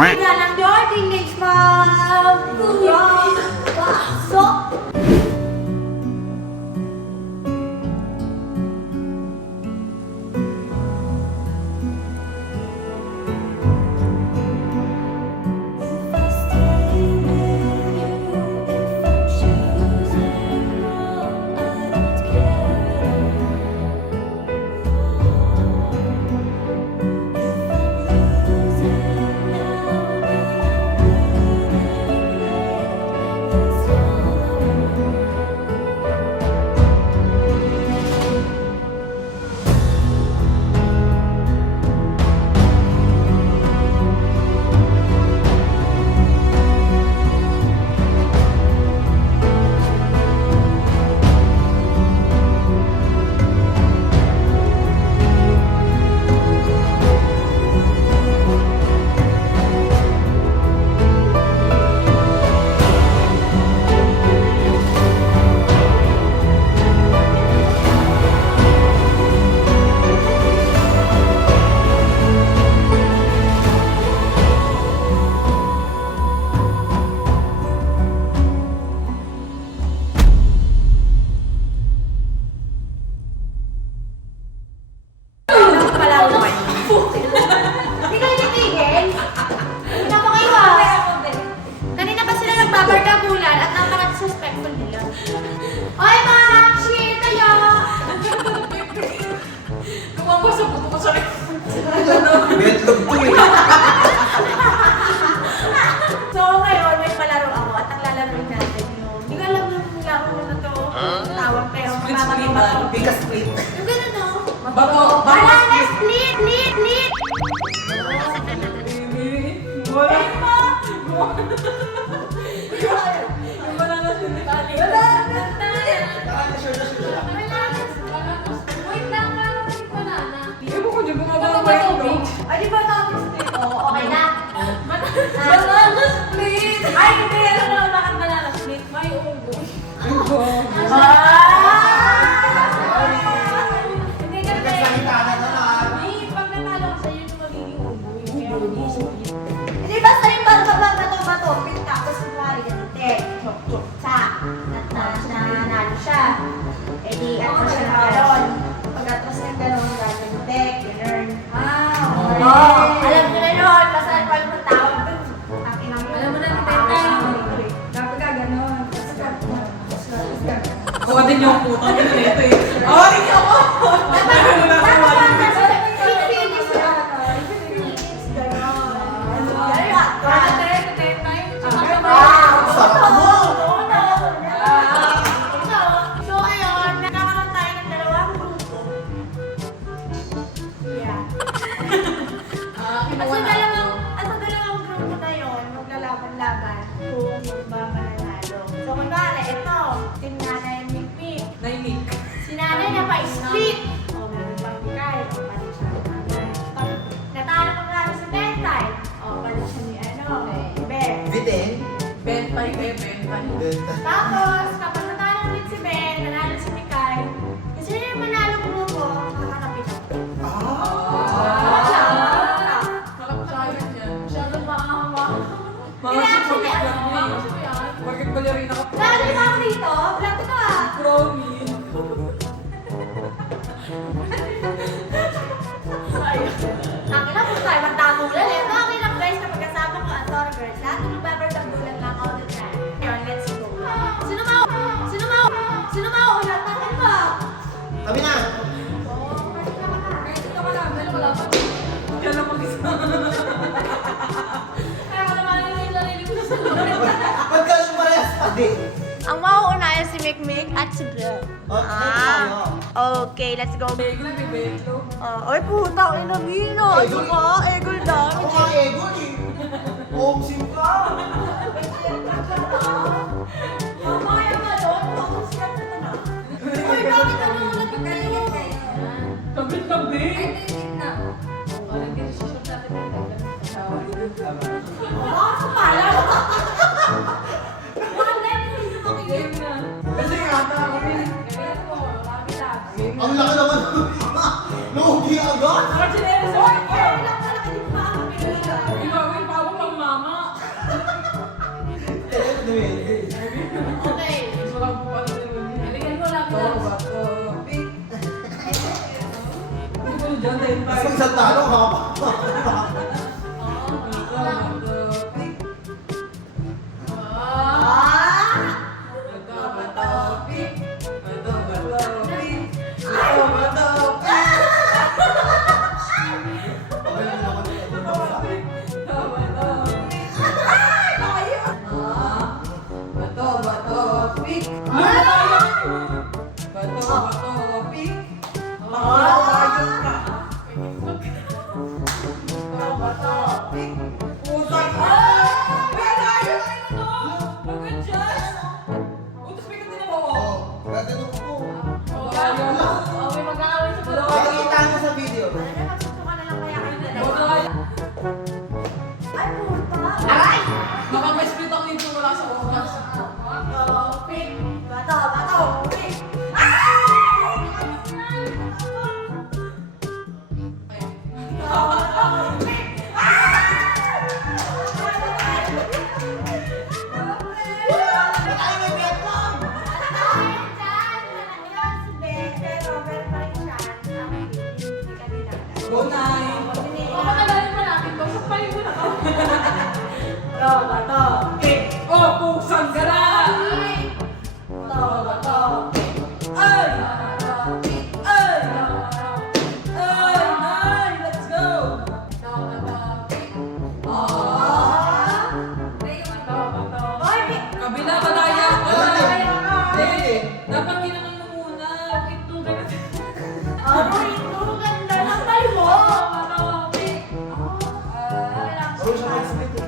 Kaya lang your teenage mom. So, Betlog to eh. So ngayon, may palaro ako at ang lalaroin natin yung hindi ko alam yung laro na to. Tawag pero Split. Bika split. yung gano'n no? Bato. Banana split! Split! Wala. Ay, di ba tapos split? Oo, okay na. Banana split! Ay, hindi. Alam mo naman bakit banana split? May ugo. Hindi ka na pag natalo ko sa'yo, yung magiging ugo. Kaya mag-i-split. Hindi basta yung bato, pit tapos kunwari ganite. Chok-chok sa. Nanalo siya. Eh di, atras siya ng galon. Pag atras ng galon, ganite, ganun. Oo, alam ko na yun. Basta pag matawag dun. Alam mo na ni Tete. Dapat ka ganun. Kuha din yung putang ito nito eh. Oh, tingin ako! laban kung ba mananalo. So, kunwari, ito, team nanay yung mikmik. Naimik. Si nanay na pa-split. O, meron pang bigay. O, palit siya ng nanay. Pag natalo ko nga si Bentay. O, palit siya ni ano, ni Ben. Bitin? Bentay. Tapos, kapag natalo ulit si Ben, nanalo si Mikay, kasi yung manalo grupo, kakarapit ako. Mga super bakit balerina ka? Lagi ba ako dito? Vlog ko ah. Promi. Akin na kung tayo magtagulan. Ito ang ilang guys na pagkasama ko at Toro Girls. Lahat ng November tagulan lang all the time. Ngayon, let's go. Sino mauulat? Takin ba? Kami na! Dito ka lang. Dito ka lang. Kala mag-isa. Kaya ko naman yung sarili ko sa loob. Ba't ka lang parehas pa di? Ang mauuna ay si Mikmik at si Bro. Okay, let's go. Egol, may betlo. Ay puta, inabino. Ano ka? Egol dami. Ako nga egol eh. Homsim ka. Mamaya ka doon. Focus ka na. Uy, bakit ano ulit kayo? Kabit-kabit. Bakit sa pala? Wala, hindi mo kayo. Kasi yata ako eh. Ang laki naman. Lugi agad. Oy, wala ka din pa ako. Sa isang talo, ha? Nakikita mo sa video. Patay may Vietnam! Kabila ka daya ka. Hindi. Dapat ginanong mo muna. Itugay na. Ano siya mag-split eh?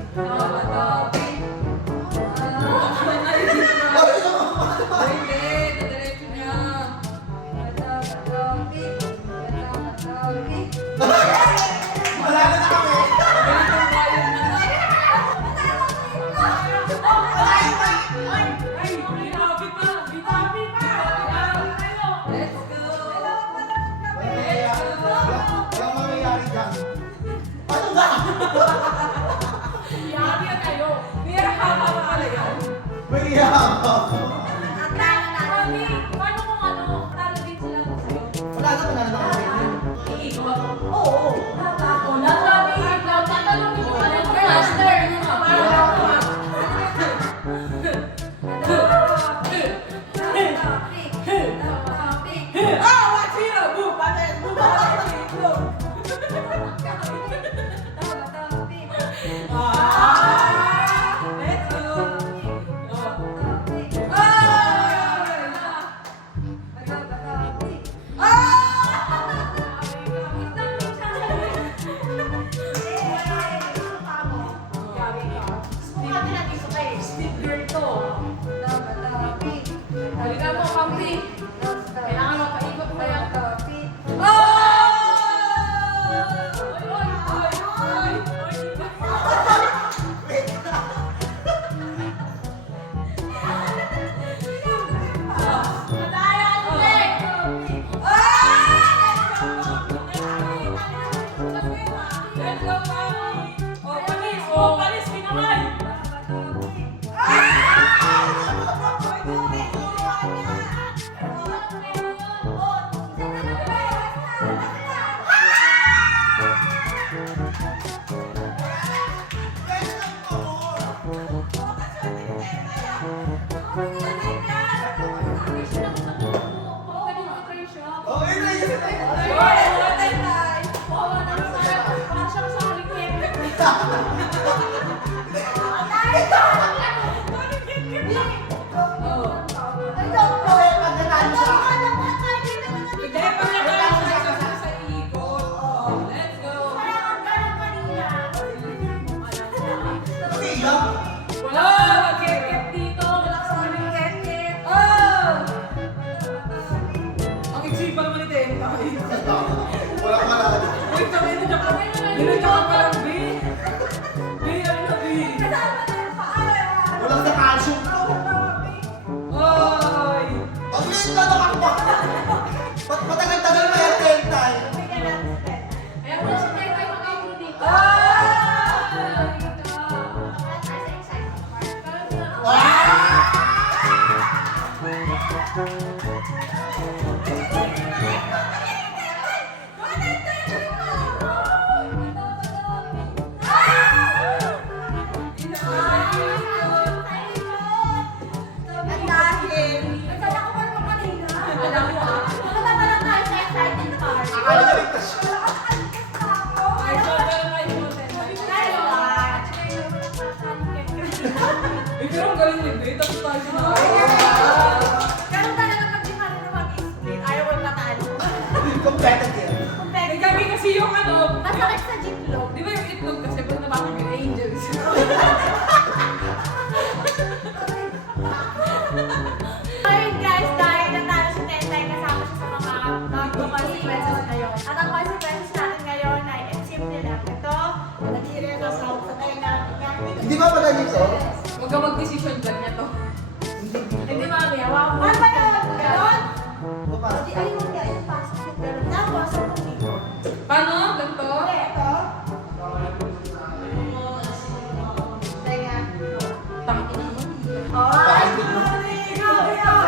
Malala na kami! Walang mangyayari dyan. Ano ba? May ihahap. Wala na, wala na kami. Okay na yun. Umiiyak. Wala ka na. Walang sa calcium. Ang liit na nakakpa. Matagal-tagal pa yan, Tentay. Eh, pero ang galing ni Bea. Tapos tayo sinabi. Ganun talaga pag di marunong mag-split, ayaw mo matalo. Competitive. Eh, kami kasi yung ano. Masakit sa jitlog. Di ba yung itlog kasi pag nabakag yung angels? Ayun guys, dahil natalo si Tentay, kasama siya sa mga consequences ngayon. At ang consequences natin ngayon ay simple lang. Ito, nagkiri na sa tenga. Hindi ba pala dito? Huwag ka mag-decision dyan niya to. Hindi mami, hawa ko. Ano ba yun? Ganon? Papasok. Di ayun nga, yung pasok yung ganon. Tapos, ano dito? Paano? Ganito? Okay, ito. Tenga. Tangin na naman. Oh, Bakit? ikaw yun.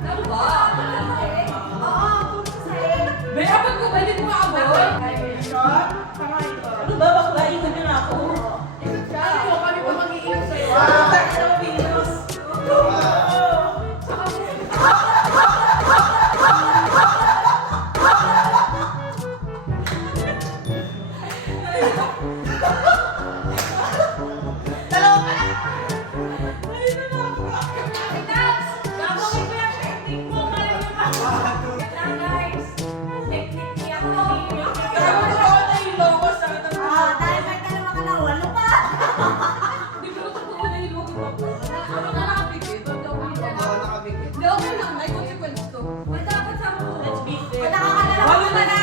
Ano ba? Oo, kung sa'yo. May abot ko, pwede mo maabot? Ano ba, bakla? Iwan niyo na ako. Ano mo, kami pa mag-iingat sa'yo. Dalawa pa lang. Gagawin ko yung technique mo, maraming ako. Yan lang, guys. Technique niya ako. Kaya mo ako na yung locos. Sabi ng Dahil may dalawa ka na, walo pa. Hindi pero totoo na yung locos ako. Ako na nakapikit. Huwag daw ako. Oo, nakabigit. Hindi, okay lang. May consequence to. May dapat sa mo. Let's be Kung nakakalala Walo ko na na.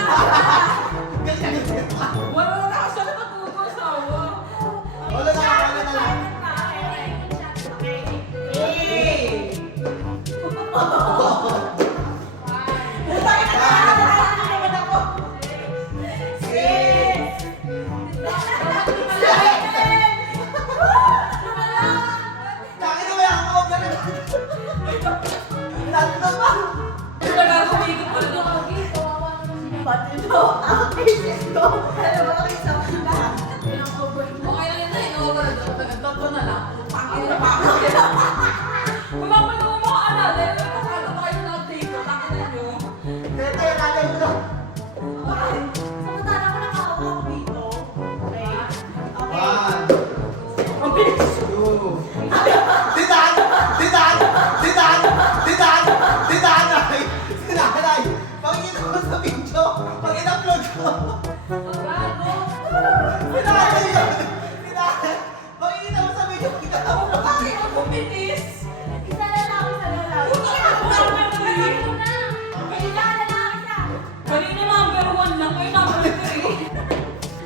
Wala na ako sa natuto sa awa. Wala na, wala na lang. Bakit naman ako? Tatlo pa. Hindi na lang kumikot pa rin ako. Okay na yun na. Ino-overdose. Tatlo na lang. Pangin na pa ako. Kumapal mo mga anak. Dahil kasama pa kayo ng dito. Pangin na nyo. Ito yung natin mo. One, two. Titan! Titan! Titan! Titan! Titan! Ay! Sinanay! Pakikita ko sa video! Pag in-upload ko! Sinanay yun! Sinanay! Pakikita ko sa video! Kita mo! Bakit ako bilis? Kanina number 1 lang. Ngayon number 3.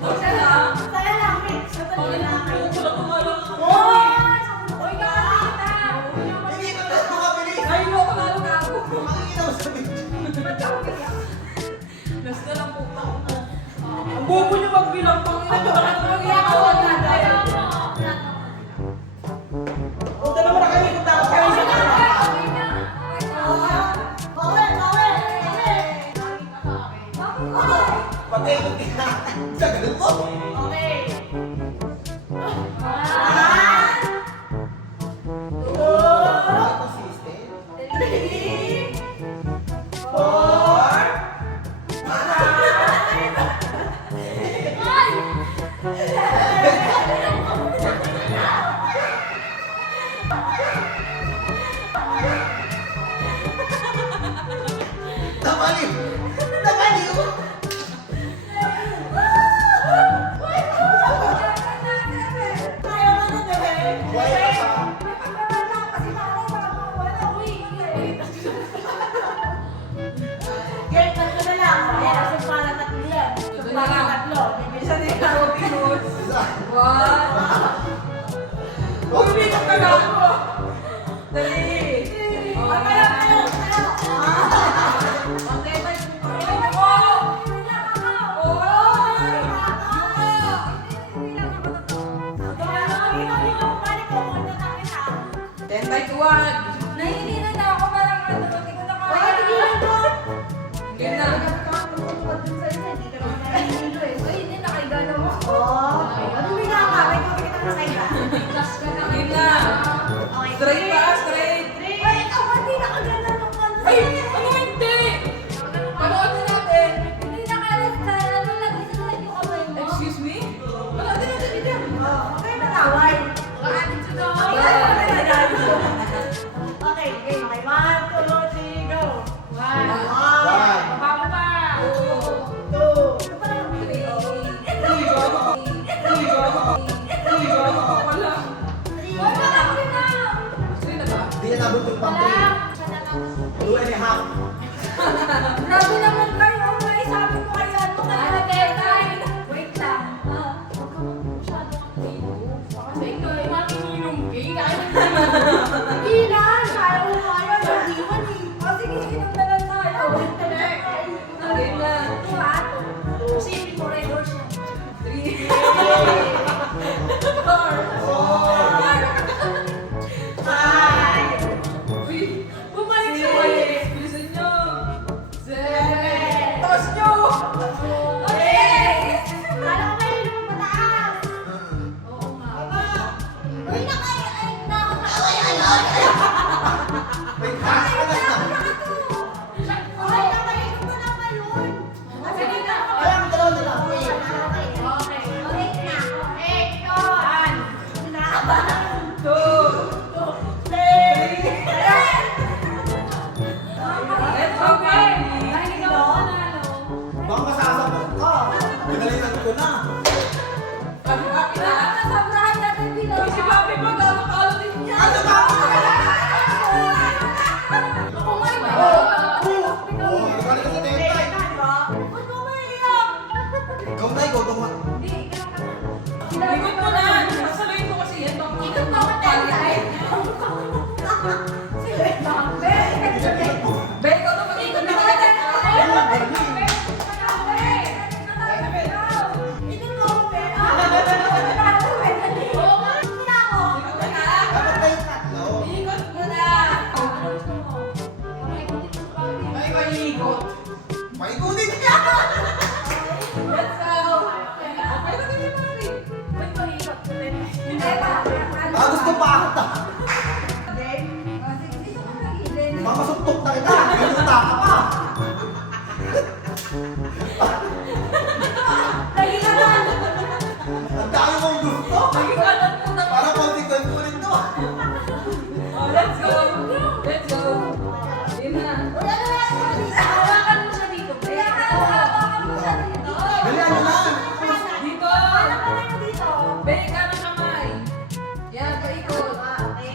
Tapos na. Wala tumalong ako. Hindi ko na makabilis! Ngayon ako lalo ka ako. Pakikita ko sa video! Last na lang po ako. Ang bobo niyo magbilang. Pangina niyo. Bakit ako mag-iakawan natin? Punta naman na kayo! Punta ako kayo! Patay ko tinatay! Sagal mo! Ako system. 4 Nabaliw! Nabaliw! Buhay ka pa! What? Umikat ka na ako. Dali. Ten by 1. Nahihilinan na ako, parang ano, hindi ko na kaya. Game na. Hindi ka naman nahihilo eh. Uy, hindi, nakaigala mo. Ano binaka? May kumikita ka sa iba. Game na. Okay. Straight pa, straight. Uy, ikaw ba hindi nakagana ng ano? Ay, ano hindi? Panood na natin. Hindi nakalas ka. Ano lagi sa sa'yo kamay mo? Excuse me? Panood na natin dito. Okay, mataway. Baka attitude ako. Kasi ikaw ay makikinom cake. Ilan! Kaya mo kaya, nag-iwan eh. O sige, inom na lang tayo. Tagay na. Kasi hindi mo rin doors na. 3, 4, 5, bumalik siya. Bilisan nyo. 7, tos nyo. Kala ko kayo inom ang mataas. Oo nga. Uy, nakain na ako. May taas ka na. Ay, nakainom mo na ngayon. At sige na. Kaya ang dalawa na lang. Okay. Ulit na. One. Na. 2, 3. let's go, baby. Dahil ikaw ang nanalo. Baka masasabot ka. Pinalitan ko na. Pag-happy na. Nasabrahan natin bilang. Uy, si Papi magkakakalo din niya. Ano ba? Ako nga iba. Oo, nagkali ka sa tentay. Ba't mo maiyak? Ikaw na, ikaw tuma. Hindi, ikaw ka na. Ikot mo na. Sasabihin ko kasi yan. Ikot mo ako tayo. Sige, Be, ikaw na mag-ikot na. Dapat kayo tatlo. Ikot mo na. Ay, maikot. Maikunin niya. Let's go. Ay, ba't hindi mo rin? Ah, gusto pa ata. Makasuktok na kita. Pinuta ka pa. Ang dami mong gusto. Nagikalat mo na. Parang konti-konti ulit to. Oh, let's go. Let's go. Yun na. Hawakan mo siya dito. Dali, ano na? Dito. Be, ka ng kamay. Yan, paikot. Okay.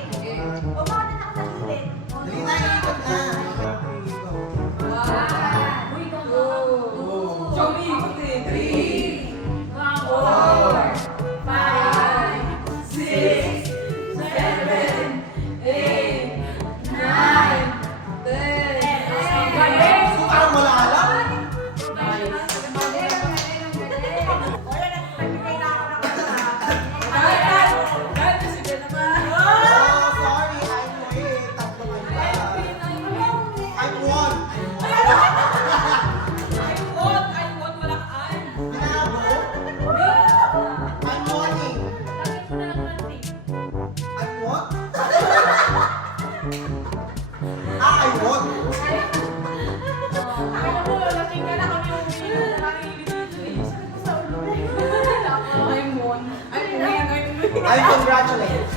Dali na, ikot na. One, two. Show me, ikot eh. 3, 4, 5, 6, 7, 8, 9, 10. So, parang wala alam. Oh, sorry. I'm late. Tatlo kayo ba? I'm one. Pinabo? I'm wanting. I'm what? Ah, I want. I congratulate.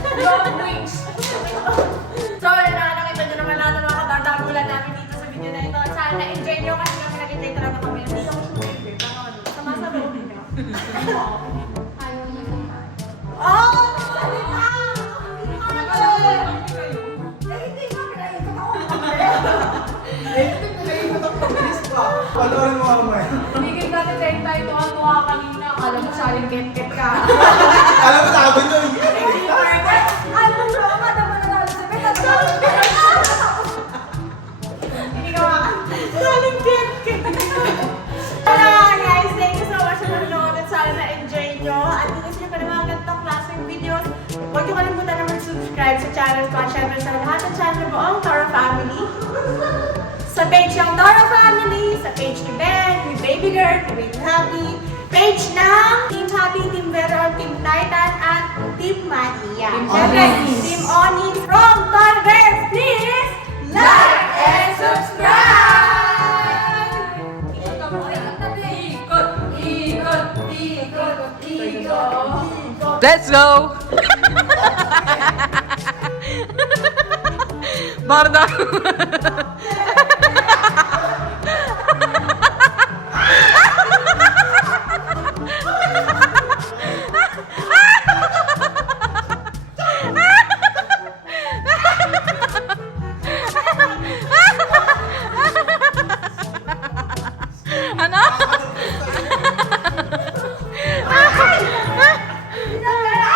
So, nakita nyo naman lahat ng mga kabardagulan namin dito sa video na ito. At sana na-enjoy nyo kasi kami nag-enjoy talaga kami. Hindi ako sumibig. Sama sa loob nyo. Oh! Salita! Hindi ka hindi ka pinahikot ako. Naiikot ang pabilis pa. Panoorin mo mamaya. Hindi dati tayo tayo tuwa kanina. Akala mo saling get-get ka. Alam mo, sabi nyo, Ay, kung wrong ka naman na sa bed. At hindi ka makasaling get. Guys, thank you so much for nanonood at sana na-enjoy nyo. At kung gusto nyo pa ng mga ganitong klaseng videos, huwag nyo kalimutan na mag-subscribe sa channel ko. At syempre sa lahat ng channel ko, ang Toro Family. Sa page ng Toro Family, sa page ni Ben, ni Baby Girl, ni Baby Happy, page ng Team Happy, Team Veron, Team Titan, at Team Maria. Team Syempre, Onis. Team Onis from Toro Girls, please like and subscribe! Ikot ka mo. Ikot, ikot, ikot, ikot. Let's go! Barda! Ay!